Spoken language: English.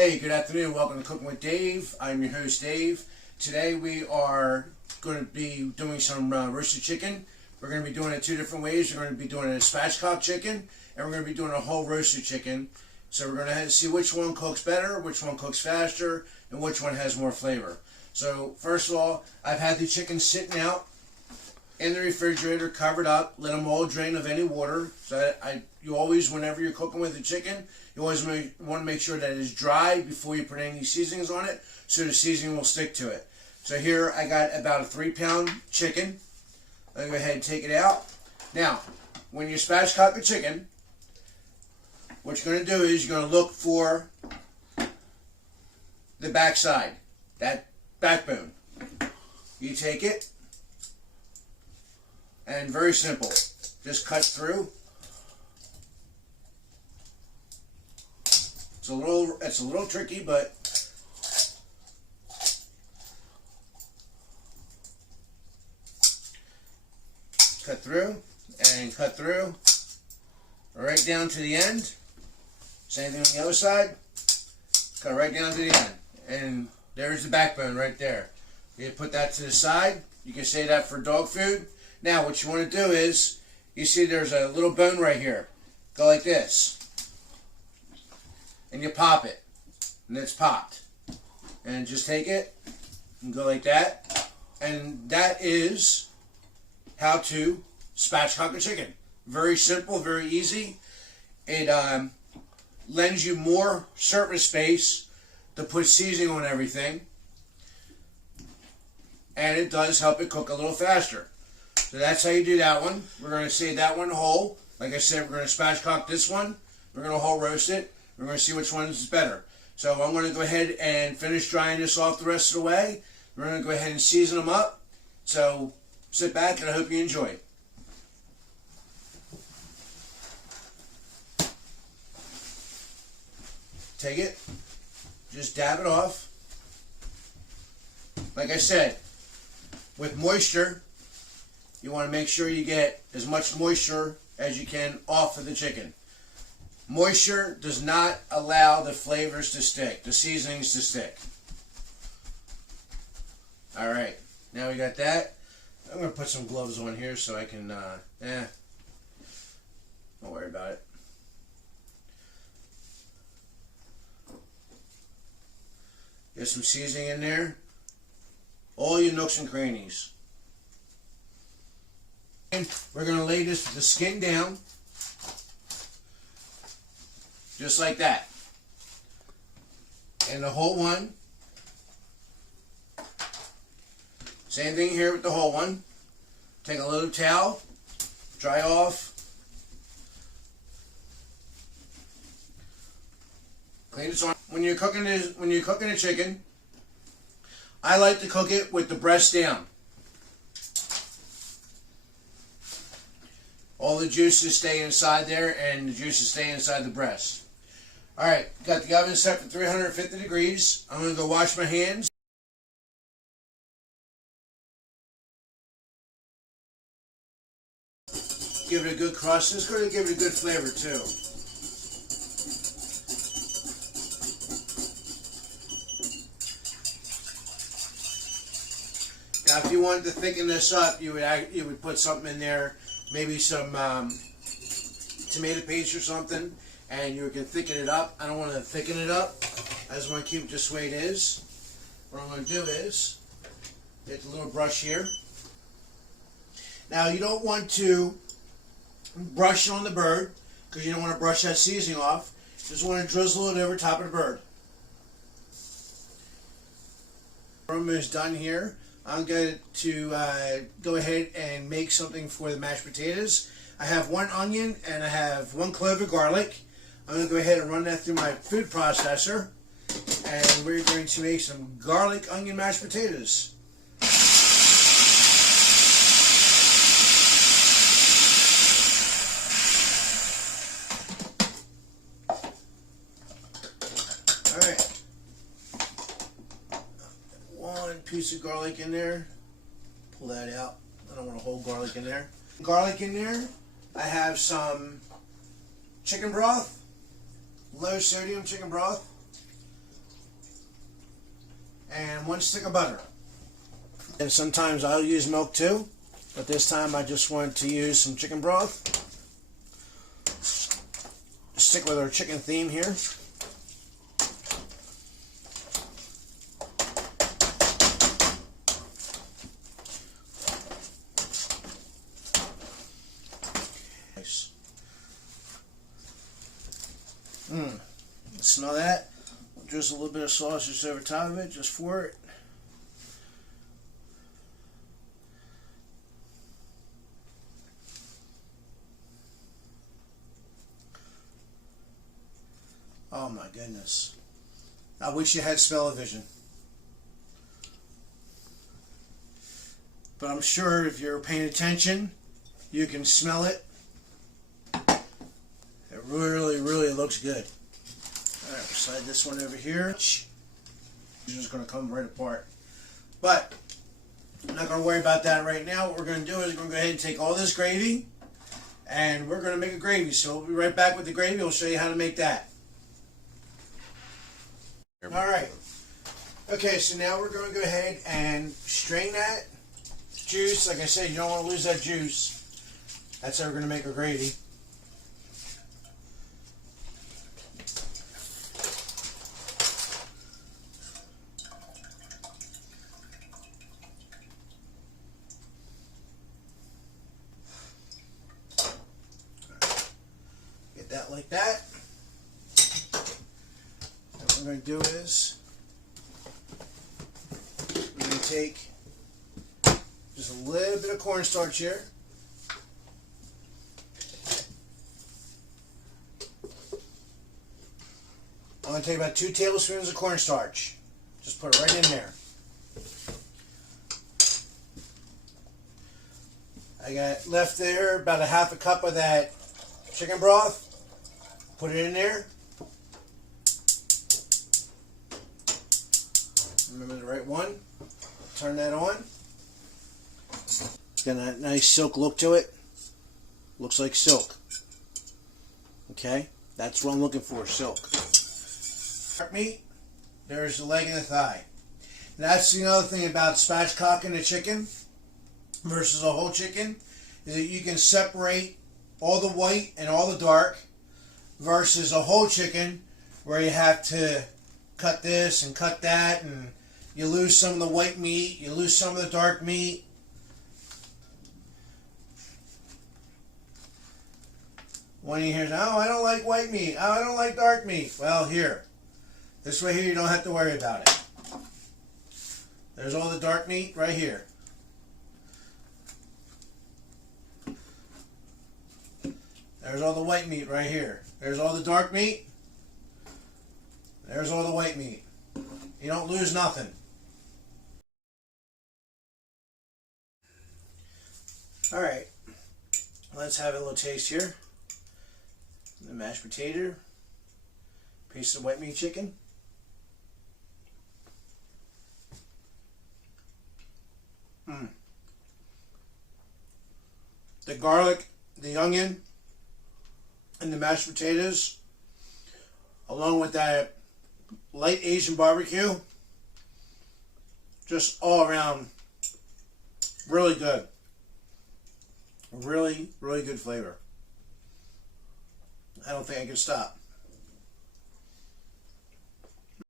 Hey, good afternoon. Welcome to Cooking with Dave. I'm your host, Dave. Today we are going to be doing some roasted chicken. We're going to be doing it two different ways. We're going to be doing a spatchcock chicken, and we're going to be doing a whole roasted chicken. So we're going to see which one cooks better, which one cooks faster, and which one has more flavor. So first of all, I've had the chicken sitting out in the refrigerator, covered up, let them all drain of any water. So you always, whenever you're cooking with the chicken, you always want to make sure that it is dry before you put any seasonings on it, so the seasoning will stick to it. So here I got about a 3-pound chicken. I'll go ahead and take it out. Now, when you spatchcock the chicken, what you're going to do is you're going to look for the backside, that backbone. You take it, and very simple, just cut through. It's a little tricky, but cut through and cut through right down to the end. Same thing on the other side. Cut right down to the end, and there's the backbone right there. You put that to the side. You can save that for dog food. Now, what you want to do is, you see there's a little bone right here. Go like this. And you pop it. And it's popped. And just take it and go like that. And that is how to spatchcock a chicken. Very simple, very easy. It lends you more surface space to put seasoning on everything. And it does help it cook a little faster. So that's how you do that one. We're going to save that one whole. Like I said, we're going to spatchcock this one. We're going to whole roast it. We're going to see which one is better. So I'm going to go ahead and finish drying this off the rest of the way. We're going to go ahead and season them up. So sit back and I hope you enjoy. Take it. Just dab it off. Like I said, with moisture, you want to make sure you get as much moisture as you can off of the chicken. Moisture does not allow the flavors to stick, the seasonings to stick. Alright, now we got that. I'm going to put some gloves on here so I can, don't worry about it. Get some seasoning in there. All your nooks and crannies. And we're going to lay the skin down. Just like that. And the whole one. Same thing here with the whole one. Take a little towel, dry off. Clean this on. When you're cooking a chicken, I like to cook it with the breast down. All the juices stay inside there, and the juices stay inside the breast. Alright, got the oven set for 350 degrees. I'm going to go wash my hands. Give it a good crust. It's going to give it a good flavor too. Now, if you wanted to thicken this up, you would put something in there, maybe some tomato paste or something, and you can thicken it up. I don't want to thicken it up. I just want to keep it just the way it is. What I'm going to do is get the little brush here. Now, you don't want to brush on the bird because you don't want to brush that seasoning off. You just want to drizzle it over top of the bird. We're almost done here. I'm going to go ahead and make something for the mashed potatoes. I have 1 onion and I have 1 clove of garlic. I'm going to go ahead and run that through my food processor, and we're going to make some garlic onion mashed potatoes. Alright. 1 piece of garlic in there. Pull that out. I don't want a whole garlic in there. Garlic in there. I have some chicken broth, low sodium chicken broth. and 1 stick of butter. And sometimes I'll use milk too, but this time I just wanted to use some chicken broth. Stick with our chicken theme here. Nice. Smell that? Just a little bit of sausage over top of it, just for it. Oh my goodness. I wish you had smell-o-vision. But I'm sure if you're paying attention, you can smell it. It really, really looks good. Alright, we'll slide this one over here. It's just going to come right apart. But I'm not going to worry about that right now. What we're going to do is we're going to go ahead and take all this gravy and we're going to make a gravy. So we'll be right back with the gravy. We'll show you how to make that. Alright. Okay, so now we're going to go ahead and strain that juice. Like I said, you don't want to lose that juice. That's how we're going to make our gravy. Get that like that. What we're going to do is we're going to take just a little bit of cornstarch here. I'm going to take about 2 tablespoons of cornstarch. Just put it right in there. I got left there about a half a cup of that chicken broth. Put it in there. Remember the right one. Turn that on. Got a nice silk look to it. Looks like silk. Okay, that's what I'm looking for, silk. Meat. There's the leg and the thigh. And that's the other thing about spatchcocking the chicken versus a whole chicken, is that you can separate all the white and all the dark versus a whole chicken where you have to cut this and cut that, and you lose some of the white meat, you lose some of the dark meat. When you hear, oh, I don't like white meat, oh, I don't like dark meat. Well, here. This way here, you don't have to worry about it. There's all the dark meat right here. There's all the white meat right here. There's all the dark meat. There's all the white meat. You don't lose nothing. Alright. Let's have a little taste here. The mashed potato. Piece of white meat chicken. The garlic, the onion, and the mashed potatoes, along with that light Asian barbecue, just all around really good. Really, really good flavor. I don't think I can stop.